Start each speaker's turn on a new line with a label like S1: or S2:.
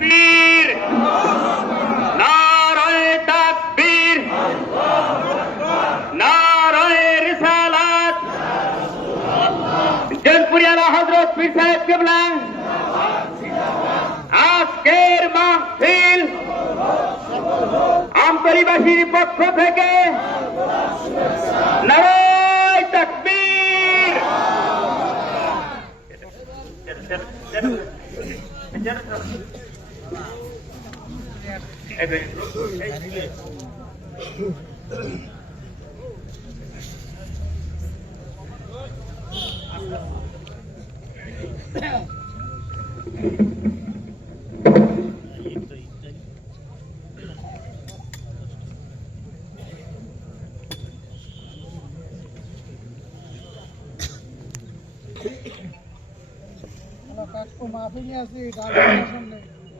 S1: তাকবীর নারায় তাকবীর নারায় রিসালাত জনপুরি আলা হযরত পীর সাহেব কেবলা আজকের মাহফিল আমতরিবাসীর পক্ষ থেকে নারায় তাকবীর Thank you. কাজ তো মাফিনি আছে গাড়ি সামনে